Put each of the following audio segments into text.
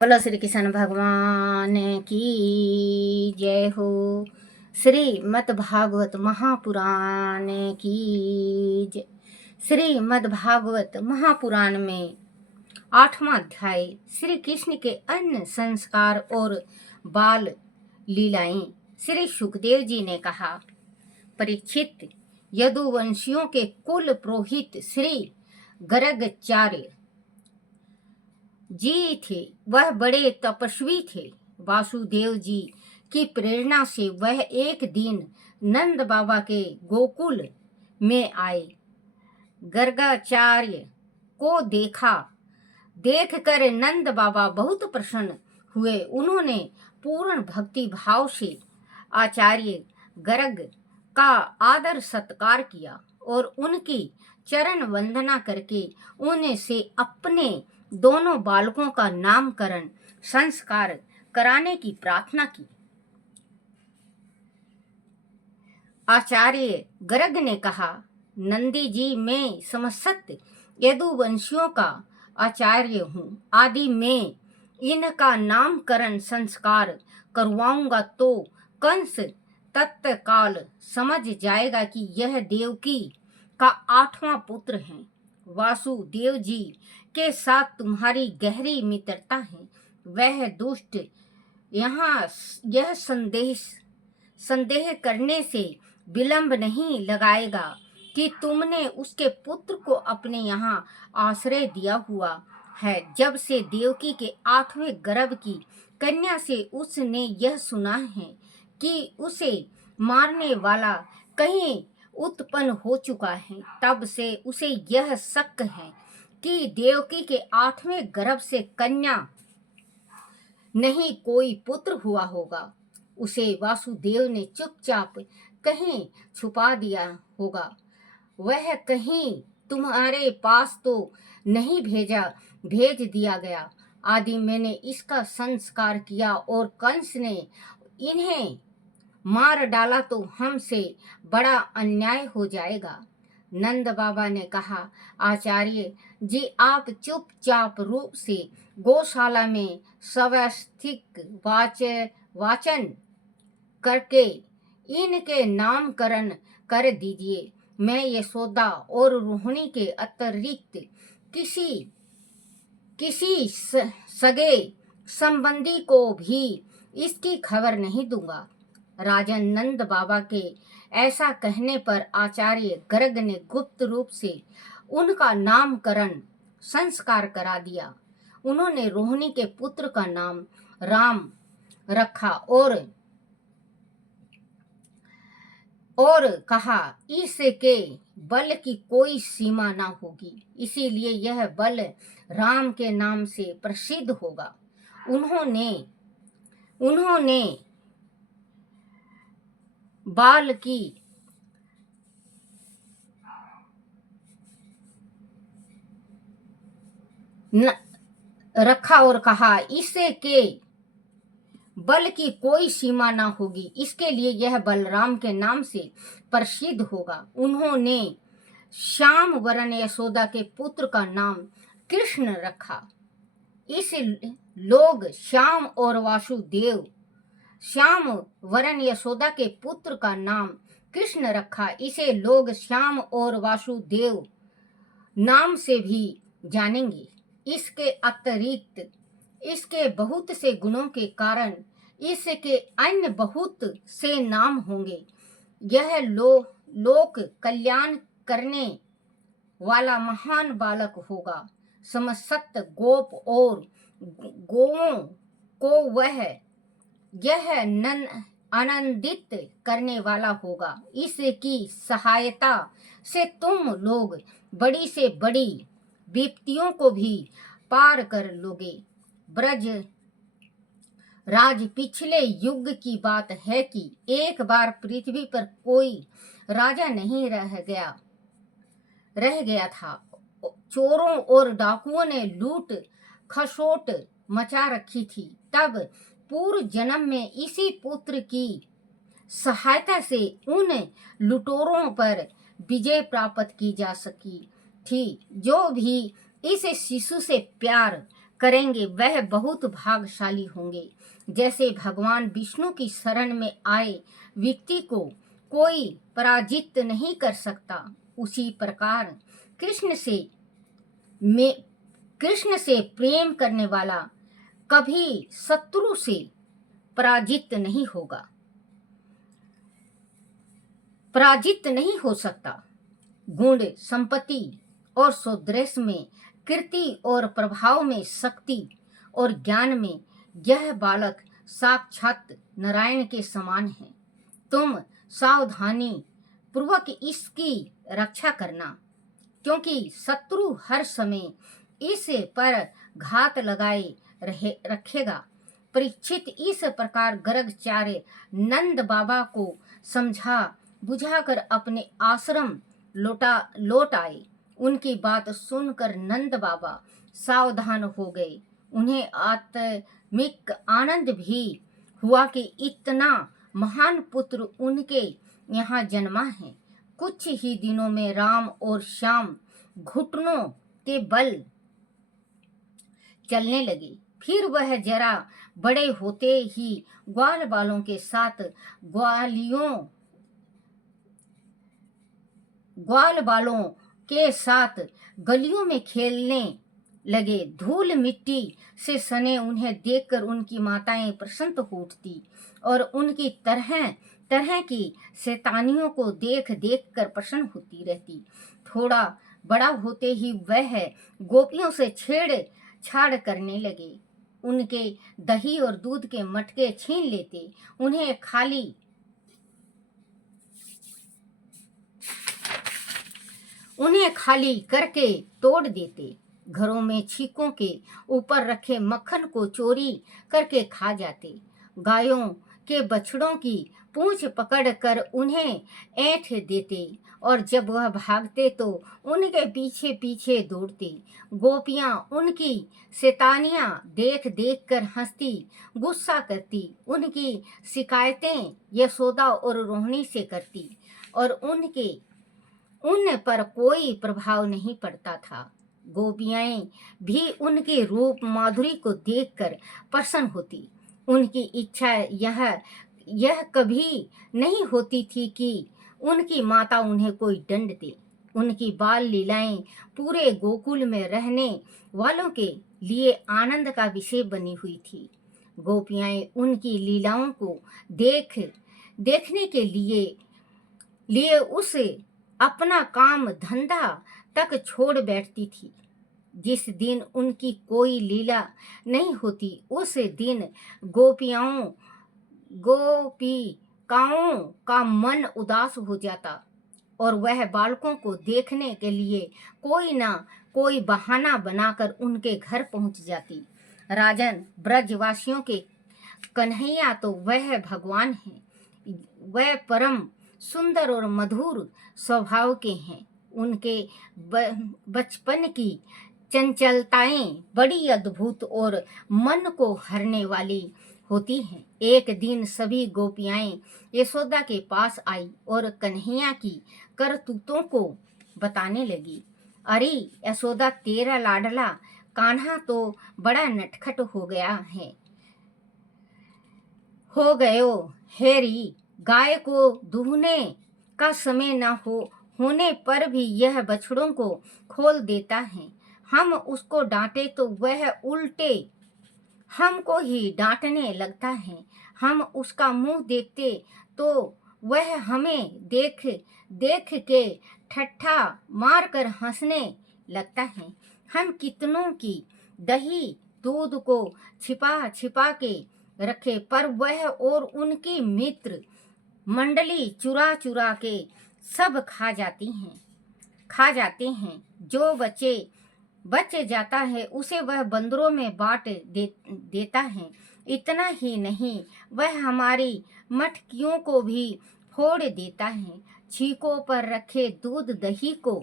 बोलो श्री कृष्ण भगवान की जय हो। श्रीमद् भागवत महापुराण की जय। श्रीमद् भागवत महापुराण में 8वां अध्याय श्री कृष्ण के अन्य संस्कार और बाल लीलाएं। श्री सुखदेव जी ने कहा, परीक्षित, यदुवंशियों के कुल पुरोहित श्री गर्गाचार्य जी थे। वह बड़े तपस्वी थे। वासुदेव जी की प्रेरणा से वह एक दिन नंद बाबा के गोकुल में आए। गर्गाचार्य को देखकर नंद बाबा बहुत प्रसन्न हुए। उन्होंने पूर्ण भक्ति भाव से आचार्य गर्ग का आदर सत्कार किया और उनकी चरण वंदना करके उनसे अपने दोनों बालकों का नामकरण संस्कार कराने की प्रार्थना की। आचार्य गर्ग ने कहा, नंदी जी, मैं समस्त यदुवंशियों का आचार्य हूँ। आदि में इनका नामकरण संस्कार करवाऊंगा तो कंस तत्काल समझ जाएगा कि यह देवकी का 8वां पुत्र है। वासुदेव जी के साथ तुम्हारी गहरी मित्रता है। वह दुष्ट यहाँ यह संदेह करने से विलंब नहीं लगाएगा कि तुमने उसके पुत्र को अपने यहाँ आश्रय दिया हुआ है। जब से देवकी के 8वें गर्भ की कन्या से उसने यह सुना है कि उसे मारने वाला कहीं उत्पन्न हो चुका है, तब से उसे यह शक है कि देवकी के 8वें गर्भ से कन्या नहीं कोई पुत्र हुआ होगा। उसे वासुदेव ने चुपचाप कहीं छुपा दिया होगा। वह कहीं तुम्हारे पास तो नहीं भेज दिया गया। आदि मैंने इसका संस्कार किया और कंस ने इन्हें मार डाला तो हमसे बड़ा अन्याय हो जाएगा। नंद बाबा ने कहा, आचार्य जी, आप चुपचाप रूप से गौशाला में स्वास्तिक वाचन करके इनके नामकरण कर दीजिए। मैं यशोदा और रोहिणी के अतिरिक्त किसी सगे संबंधी को भी इसकी खबर नहीं दूंगा। राजन, नंद बाबा के ऐसा कहने पर आचार्य गर्ग ने गुप्त रूप से उनका नामकरण संस्कार करा दिया। उन्होंने रोहिणी के पुत्र का नाम राम रखा और कहा, इसके बल की कोई सीमा ना होगी, इसीलिए यह बल राम के नाम से प्रसिद्ध होगा। उन्होंने बाल की रखा और कहा, इसके बल की कोई सीमा ना होगी, इसके लिए यह बलराम के नाम से प्रसिद्ध होगा। उन्होंने श्याम वरण यशोदा के पुत्र का नाम कृष्ण रखा। इस लोग श्याम और वासुदेव श्याम वरण यशोदा के पुत्र का नाम कृष्ण रखा। इसे लोग श्याम और वासुदेव नाम से भी जानेंगे। इसके अतिरिक्त इसके बहुत से गुणों के कारण इसके अन्य बहुत से नाम होंगे। यह लोक कल्याण करने वाला महान बालक होगा। समस्त गोप और गोवों को वह यह आनंदित करने वाला होगा। इसकी सहायता से तुम लोग बड़ी से बड़ी विपत्तियों को भी पार कर लोगे। ब्रज राज, पिछले युग की बात है कि एक बार पृथ्वी पर कोई राजा नहीं रह गया था। चोरों और डाकुओं ने लूट खसोट मचा रखी थी। तब पूर्व जन्म में इसी पुत्र की सहायता से उन लुटेरों पर विजय प्राप्त की जा सकी थी। जो भी इस शिशु से प्यार करेंगे वह बहुत भाग्यशाली होंगे। जैसे भगवान विष्णु की शरण में आए व्यक्ति को कोई पराजित नहीं कर सकता, उसी प्रकार में कृष्ण से प्रेम करने वाला कभी शत्रु से पराजित नहीं होगा, पराजित नहीं हो सकता। गुण, संपत्ति और सौंदर्य में कीर्ति और प्रभाव में शक्ति और ज्ञान में यह बालक साक्षात नारायण के समान है। तुम सावधानी पूर्वक इसकी रक्षा करना, क्योंकि शत्रु हर समय इस पर घात लगाए रखेगा। परीक्षित इस प्रकार गर्गाचार्य नंद बाबा को समझा बुझाकर अपने आश्रम लौट आए। उनकी बात सुनकर नंद बाबा सावधान हो गए। उन्हें आत्मिक आनंद भी हुआ कि इतना महान पुत्र उनके यहाँ जन्मा है। कुछ ही दिनों में राम और श्याम घुटनों के बल चलने लगे। फिर वह जरा बड़े होते ही ग्वाल बालों के साथ ग्वाल बालों के साथ गलियों में खेलने लगे। धूल मिट्टी से सने उन्हें देखकर उनकी माताएं प्रसन्न हो उठती और उनकी तरह तरह की शैतानियों को देख देख कर प्रसन्न होती रहती। थोड़ा बड़ा होते ही वह गोपियों से छेड़छाड़ करने लगे। उनके दही और दूध के मटके छीन लेते, उन्हें खाली करके तोड़ देते। घरों में छीकों के ऊपर रखे मक्खन को चोरी करके खा जाते। गायों के बछड़ों की पूंछ पकड़कर उन्हें ऐंठ देते और जब वह भागते तो उनके पीछे पीछे दौड़ते। गोपियां उनकी शैतानियां देख देख कर हंसती, गुस्सा करती। उनकी शिकायतें यशोदा और रोहिणी से करती और उन पर कोई प्रभाव नहीं पड़ता था। गोपियाएं भी उनके रूप माधुरी को देखकर प्रसन्न होती। उनकी इच्छा यह कभी नहीं होती थी कि उनकी माता उन्हें कोई दंड दे। उनकी बाल लीलाएं पूरे गोकुल में रहने वालों के लिए आनंद का विषय बनी हुई थी। गोपियाएं उनकी लीलाओं को देखने के लिए उस अपना काम धंधा तक छोड़ बैठती थी। जिस दिन उनकी कोई लीला नहीं होती उस दिन गोपिकाओं का मन उदास हो जाता और वह बालकों को देखने के लिए कोई ना कोई बहाना बनाकर उनके घर पहुंच जाती। राजन, ब्रजवासियों के कन्हैया तो वह भगवान है। वह परम सुंदर और मधुर स्वभाव के हैं। उनके बचपन की चंचलताएं बड़ी अद्भुत और मन को हरने वाली होती हैं। एक दिन सभी गोपियाएं यशोदा के पास आई और कन्हैया की करतूतों को बताने लगी। अरे यशोदा, तेरा लाडला कान्हा तो बड़ा नटखट हो गयो हेरी। गाय को दूहने का समय न होने पर भी यह बछड़ों को खोल देता है। हम उसको डांटे तो वह उल्टे हमको ही डांटने लगता है। हम उसका मुंह देखते तो वह हमें देख के ठट्ठा मारकर हंसने लगता है। हम कितनों की दही दूध को छिपा छिपा के रखे, पर वह और उनकी मित्र मंडली चुरा चुरा के सब खा जाते हैं। जो बच जाता है उसे वह बंदरों में बांट देता है। इतना ही नहीं, वह हमारी मटकियों को भी फोड़ देता है। छीकों पर रखे दूध दही को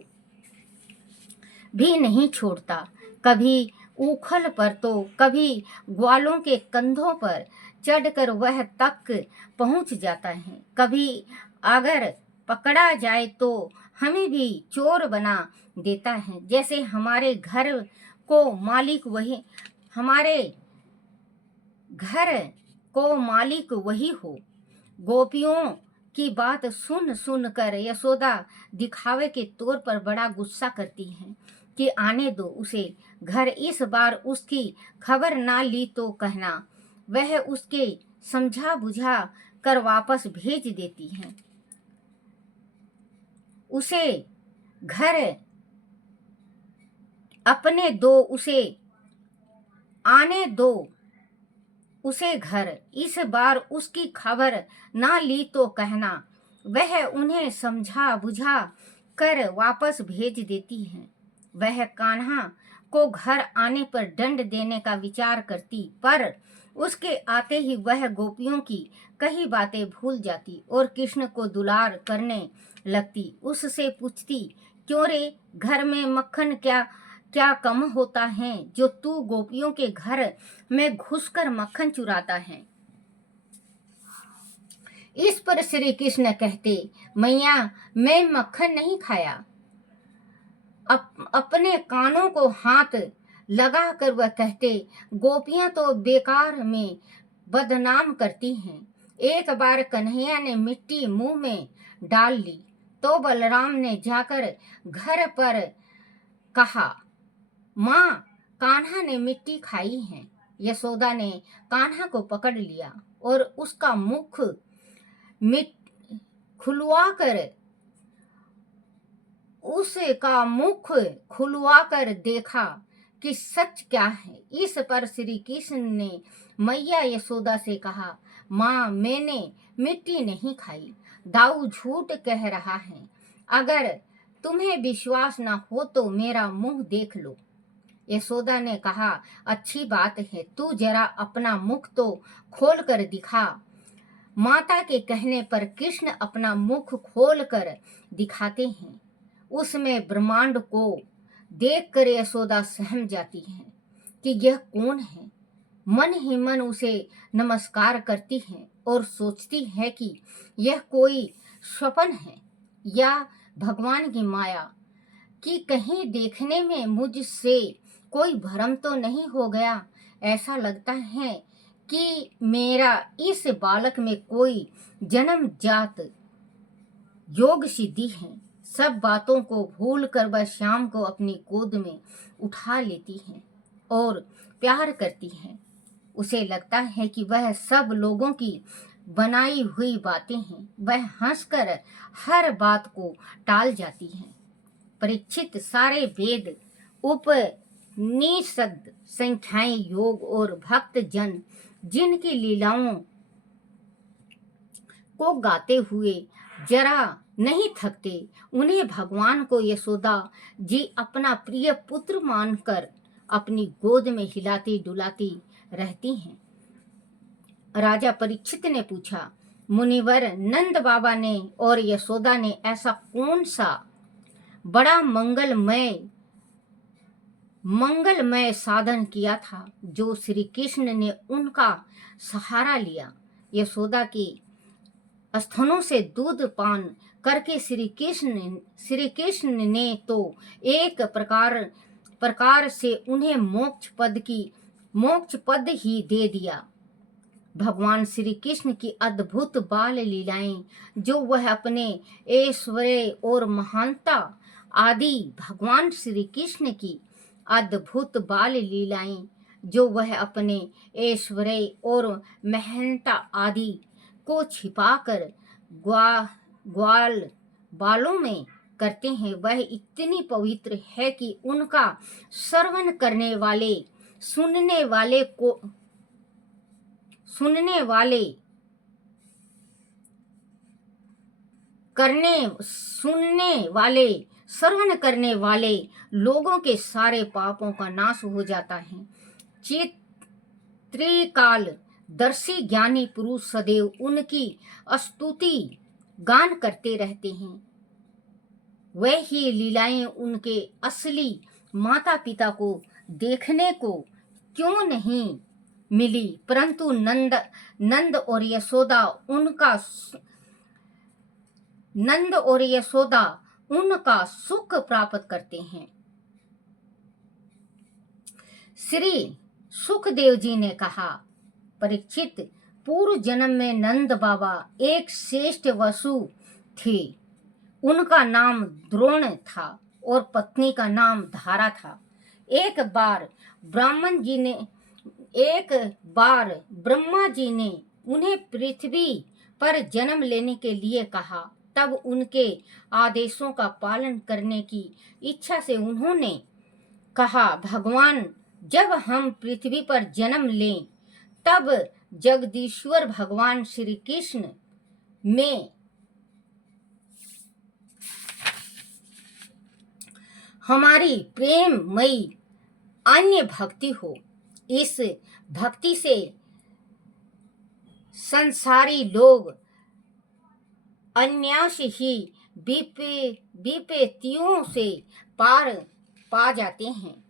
भी नहीं छोड़ता। कभी उखल पर तो कभी ग्वालों के कंधों पर चढ़कर वह तक पहुंच जाता है। कभी अगर पकड़ा जाए तो हमें भी चोर बना देता है। जैसे हमारे घर को मालिक हमारे घर को मालिक वही हो। गोपियों की बात सुन सुन कर यशोदा दिखावे के तौर पर बड़ा गुस्सा करती हैं कि आने दो उसे घर, इस बार उसकी खबर ना ली तो कहना। वह उसके समझा बुझा कर वापस भेज देती हैं। उसे घर अपने दो, उसे आने दो उसे घर, इस बार उसकी खबर ना ली तो कहना। वह उन्हें समझा बुझा कर वापस भेज देती हैं। वह कान्हा को घर आने पर दंड देने का विचार करती, पर उसके आते ही वह गोपियों की कई बातें भूल जाती और कृष्ण को दुलार करने लगती। उससे पूछती, क्यों रे, घर में मक्खन क्या क्या कम होता है जो तू गोपियों के घर में घुसकर मक्खन चुराता है। इस पर श्री कृष्ण कहते, मैया मैं मक्खन नहीं खाया। अपने कानों को हाथ लगा कर वह कहते, गोपियां तो बेकार में बदनाम करती हैं। एक बार कन्हैया ने मिट्टी मुंह में डाल ली तो बलराम ने जाकर घर पर कहा, माँ कान्हा ने मिट्टी खाई है। यशोदा ने कान्हा को पकड़ लिया और उसका मुख खुलवा कर देखा कि सच क्या है। इस पर श्री कृष्ण ने मैया यशोदा से कहा, माँ मैंने मिट्टी नहीं खाई, दाऊ झूठ कह रहा है। अगर तुम्हें विश्वास न हो तो मेरा मुंह देख लो। यशोदा ने कहा, अच्छी बात है, तू जरा अपना मुख तो खोल कर दिखा। माता के कहने पर कृष्ण अपना मुख खोल कर दिखाते हैं। उसमें ब्रह्मांड को देखकर यशोदा सहम जाती है कि यह कौन है। मन ही मन उसे नमस्कार करती है और सोचती है कि यह कोई स्वप्न है या भगवान की माया, कि कहीं देखने में मुझसे कोई भ्रम तो नहीं हो गया। ऐसा लगता है कि मेरा इस बालक में कोई जन्म जात योग सिद्धि है। सब बातों को भूल कर वह श्याम को अपनी गोद में उठा लेती है और प्यार करती है। उसे लगता है कि वह सब लोगों की बनाई हुई बातें हैं। वह हंसकर हर बात को टाल जाती है। परीक्षित सारे वेद, उपनिषद, संख्याएं, योग और भक्त जन जिनकी लीलाओं को गाते हुए जरा नहीं थकते, उन्हें भगवान को यशोदा जी अपना प्रिय पुत्र मानकर अपनी गोद में हिलाती डुलाती रहती हैं। राजा परीक्षित ने पूछा, मुनिवर नंद बाबा ने और यशोदा ने ऐसा कौन सा बड़ा मंगलमय साधन किया था जो श्री कृष्ण ने उनका सहारा लिया। यशोदा के स्तनों से दूध पान करके श्री कृष्ण ने तो एक प्रकार से उन्हें मोक्ष पद ही दे दिया। भगवान श्री कृष्ण की अद्भुत बाल लीलाएं जो वह अपने ऐश्वर्य और महानता आदि भगवान श्री कृष्ण की अद्भुत बाल लीलाएं जो वह अपने ऐश्वर्य और महानता आदि को छिपाकर ग्वाल बालों में करते हैं, वह इतनी पवित्र है कि उनका श्रवण करने वाले सुनने वाले श्रवण करने वाले लोगों के सारे पापों का नाश हो जाता है। त्रिकाल दर्शी ज्ञानी पुरुष सदैव उनकी स्तुति गान करते रहते हैं। वह ही लीलाएं उनके असली माता पिता को देखने को क्यों नहीं मिली, परंतु नंद और यशोदा उनका सुख प्राप्त करते हैं। श्री सुखदेव जी ने कहा, परीक्षित, पूर्व जन्म में नंद बाबा एक श्रेष्ठ वसु थे। उनका नाम द्रोण था और पत्नी का नाम धारा था। एक बार ब्रह्मा जी ने उन्हें पृथ्वी पर जन्म लेने के लिए कहा। तब उनके आदेशों का पालन करने की इच्छा से उन्होंने कहा, भगवान, जब हम पृथ्वी पर जन्म लें तब जगदीश्वर भगवान श्री कृष्ण में हमारी प्रेममयी अन्य भक्ति हो। इस भक्ति से संसारी लोग अन्यास ही विपत्तियों से पार पा जाते हैं।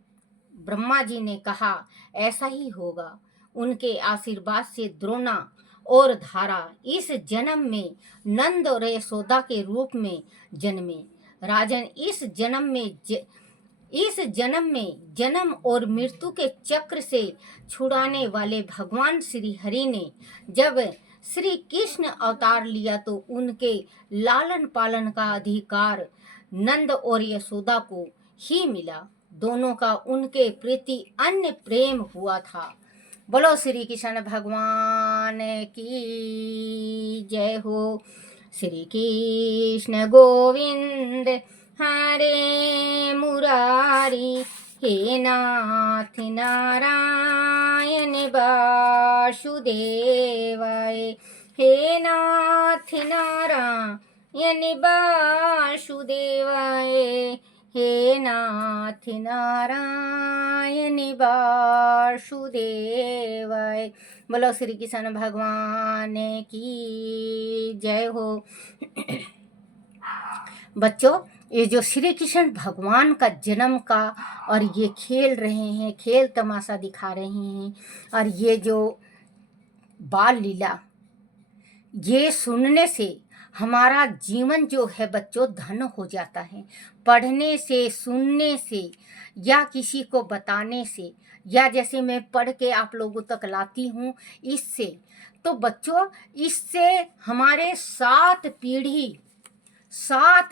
ब्रह्मा जी ने कहा, ऐसा ही होगा। उनके आशीर्वाद से द्रोणा और धारा इस जन्म में नंद और यशोदा के रूप में जन्मे। राजन, इस जन्म में जन्म और मृत्यु के चक्र से छुड़ाने वाले भगवान श्री हरि ने जब श्री कृष्ण अवतार लिया तो उनके लालन पालन का अधिकार नंद और यशोदा को ही मिला। दोनों का उनके प्रति अन्य प्रेम हुआ था। बोलो श्री कृष्ण भगवान की जय हो। श्री कृष्ण गोविंद हरे मुरारी, हे नाथ नारायण वासुदेवाय, हे नाथ नारायण वासुदेवाय, हे नाथ नारायण वासुदेवाय। बोलो श्री कृष्ण भगवान की जय हो। बच्चों, ये जो श्री कृष्ण भगवान का जन्म का और ये खेल रहे हैं, खेल तमाशा दिखा रहे हैं, और ये जो बाल लीला, ये सुनने से हमारा जीवन जो है बच्चों धन हो जाता है। पढ़ने से, सुनने से, या किसी को बताने से, या जैसे मैं पढ़ के आप लोगों तक लाती हूँ इससे, तो बच्चों इससे हमारे 7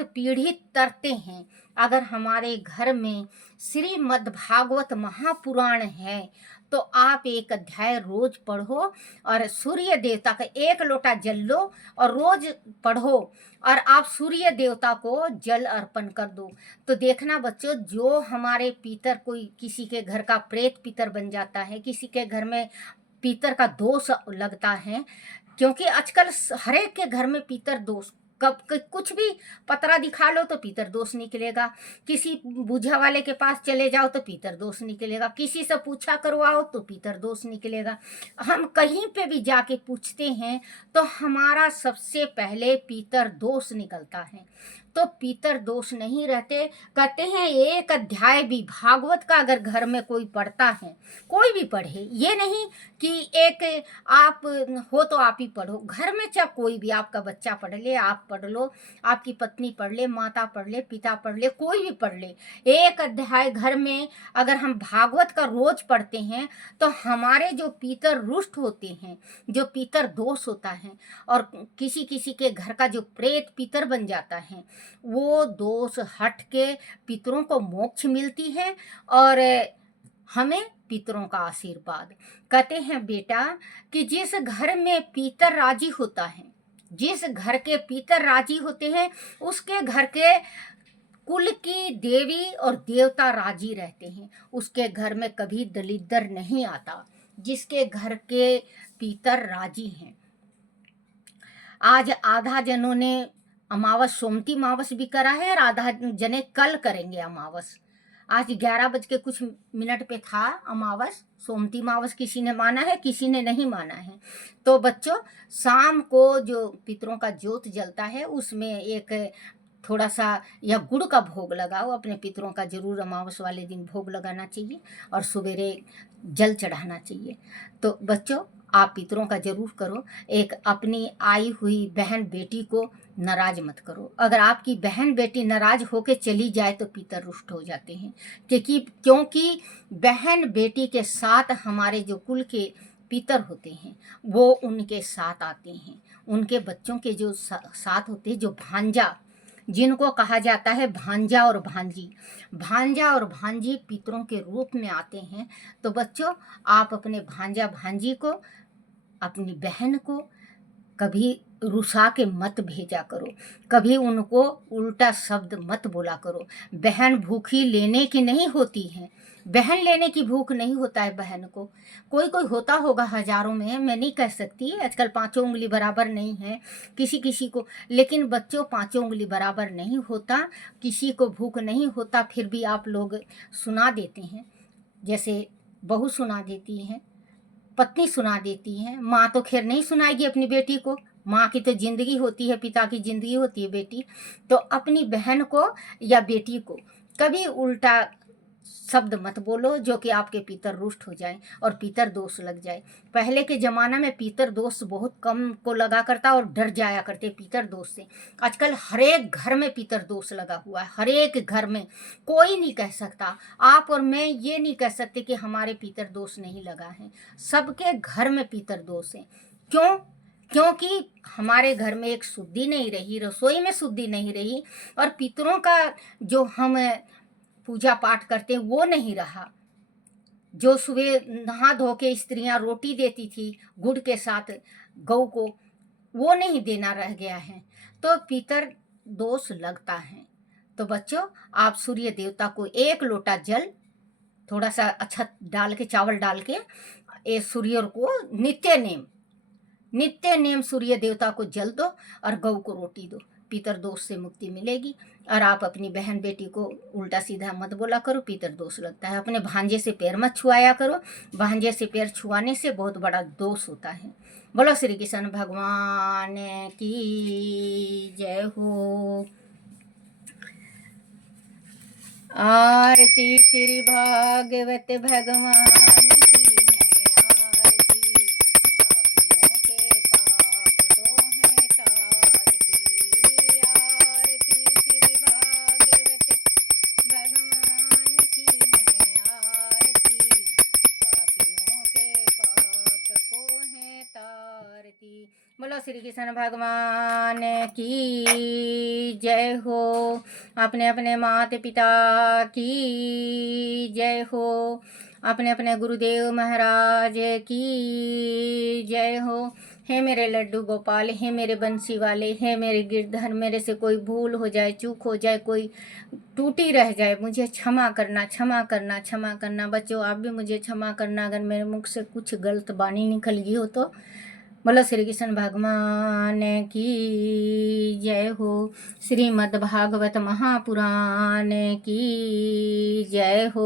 पीढ़ी तरते हैं। अगर हमारे घर में श्रीमद् भागवत महापुराण है तो आप एक अध्याय रोज पढ़ो और सूर्य देवता का 1 लोटा जल लो और रोज पढ़ो और आप सूर्य देवता को जल अर्पण कर दो। तो देखना बच्चों, जो हमारे पितर, कोई किसी के घर का प्रेत पितर बन जाता है, किसी के घर में पितर का दोष लगता है, क्योंकि आजकल हर एक के घर में पितर दोष, कुछ भी पतरा दिखा लो तो पितर दोष निकलेगा, किसी बूझा वाले के पास चले जाओ तो पितर दोष निकलेगा, किसी से पूछा करवाओ तो पितर दोष निकलेगा। हम कहीं पे भी जाके पूछते हैं तो हमारा सबसे पहले पितर दोष निकलता है। तो पितर दोष नहीं रहते। कहते हैं एक अध्याय भी भागवत का अगर घर में कोई पढ़ता है, कोई भी पढ़े, ये नहीं कि एक आप हो तो आप ही पढ़ो, घर में चाहे कोई भी, आपका बच्चा पढ़ ले, आप पढ़ लो, आपकी पत्नी पढ़ ले, माता पढ़ ले, पिता पढ़ ले, कोई भी पढ़ ले, एक अध्याय घर में अगर हम भागवत का रोज पढ़ते हैं तो हमारे जो पितर रुष्ट होते हैं, जो पितर दोष होता है, और किसी किसी के घर का जो प्रेत पितर बन जाता है, वो दोष हट के पितरों को मोक्ष मिलती है और हमें पितरों का आशीर्वाद। कहते हैं बेटा कि जिस घर में पितर राजी होता है, जिस घर के पितर राजी होते हैं, उसके घर के कुल की देवी और देवता राजी रहते हैं। उसके घर में कभी दलिद्र नहीं आता, जिसके घर के पितर राजी हैं। आज आधा जनों ने अमावस, सोमती अमावस भी करा है और आधा जने कल करेंगे अमावस। आज 11 बज के कुछ मिनट पे था अमावस, सोमती अमावस किसी ने माना है, किसी ने नहीं माना है। तो बच्चों, शाम को जो पितरों का ज्योत जलता है उसमें एक थोड़ा सा या गुड़ का भोग लगाओ। अपने पितरों का जरूर अमावस वाले दिन भोग लगाना चाहिए और सवेरे जल चढ़ाना चाहिए। तो बच्चों, आप पितरों का जरूर करो। एक अपनी आई हुई बहन बेटी को नाराज मत करो। अगर आपकी बहन बेटी नाराज होके चली जाए तो पितर रुष्ट हो जाते हैं, क्योंकि बहन बेटी के साथ हमारे जो कुल के पितर होते हैं वो उनके साथ आते हैं। उनके बच्चों के जो साथ होते हैं, जो भांजा जिनको कहा जाता है भांजा और भांजी, भांजा और भांजी पितरों के रूप में आते हैं। तो बच्चों, आप अपने भांजा भांजी को, अपनी बहन को कभी रुसा के मत भेजा करो, कभी उनको उल्टा शब्द मत बोला करो। बहन भूखी लेने की नहीं होती है, बहन लेने की भूख नहीं होता है बहन को। कोई कोई होता होगा हजारों में, मैं नहीं कह सकती, आजकल पांचों उंगली बराबर नहीं है किसी किसी को, लेकिन बच्चों पांचों उंगली बराबर नहीं होता, किसी को भूख नहीं होता, फिर भी आप लोग सुना देते हैं। जैसे बहू सुना देती हैं, पत्नी सुना देती है, माँ तो खैर नहीं सुनाएगी अपनी बेटी को, माँ की तो जिंदगी होती है, पिता की जिंदगी होती है बेटी। तो अपनी बहन को या बेटी को कभी उल्टा शब्द मत बोलो जो कि आपके पितर रुष्ट हो जाए और पितर दोष लग जाए। पहले के ज़माना में पितर दोष बहुत कम को लगा करता और डर जाया करते पितर दोष से। आजकल हर एक घर में पितर दोष लगा हुआ है, हर एक घर में। कोई नहीं कह सकता, आप और मैं ये नहीं कह सकते कि हमारे पितर दोष नहीं लगा है। सबके घर में पितर दोष है। क्यों? क्योंकि हमारे घर में एक शुद्धि नहीं रही, रसोई में शुद्धि नहीं रही, और पितरों का जो हम पूजा पाठ करते हैं वो नहीं रहा। जो सुबह नहा धो के स्त्रियां रोटी देती थी गुड़ के साथ गौ को, वो नहीं देना रह गया है, तो पितर दोष लगता है। तो बच्चों, आप सूर्य देवता को एक लोटा जल, थोड़ा सा अच्छा डाल के, चावल डाल के, ये सूर्य को नित्य नेम सूर्य देवता को जल दो और गौ को रोटी दो, पितर दोष से मुक्ति मिलेगी। और आप अपनी बहन बेटी को उल्टा सीधा मत बोला करो, पितर दोष लगता है। अपने भांजे से पैर मत छुआया करो, भांजे से पैर छुआने से बहुत बड़ा दोष होता है। बोलो श्री कृष्ण भगवान की जय हो। आरती श्री भागवत भगवान की है, आरती पापियों के पाप को है तारती। आरती श्री भागवत भगवान की है, आरती पापियों के पाप को है तारती। बोलो श्री कृष्ण भगवान की जय हो। अपने अपने माता पिता की जय हो। अपने अपने गुरुदेव महाराज की जय हो। हे मेरे लड्डू गोपाल, हे मेरे बंसी वाले, हे मेरे गिरधर, मेरे से कोई भूल हो जाए, चूक हो जाए, कोई टूटी रह जाए, मुझे क्षमा करना, क्षमा करना, क्षमा करना। बच्चों, आप भी मुझे क्षमा करना अगर मेरे मुख से कुछ गलत वाणी निकल गई हो तो। बोलो श्री कृष्ण भगवान की जय हो। श्रीमद् भागवत महापुराण की जय हो।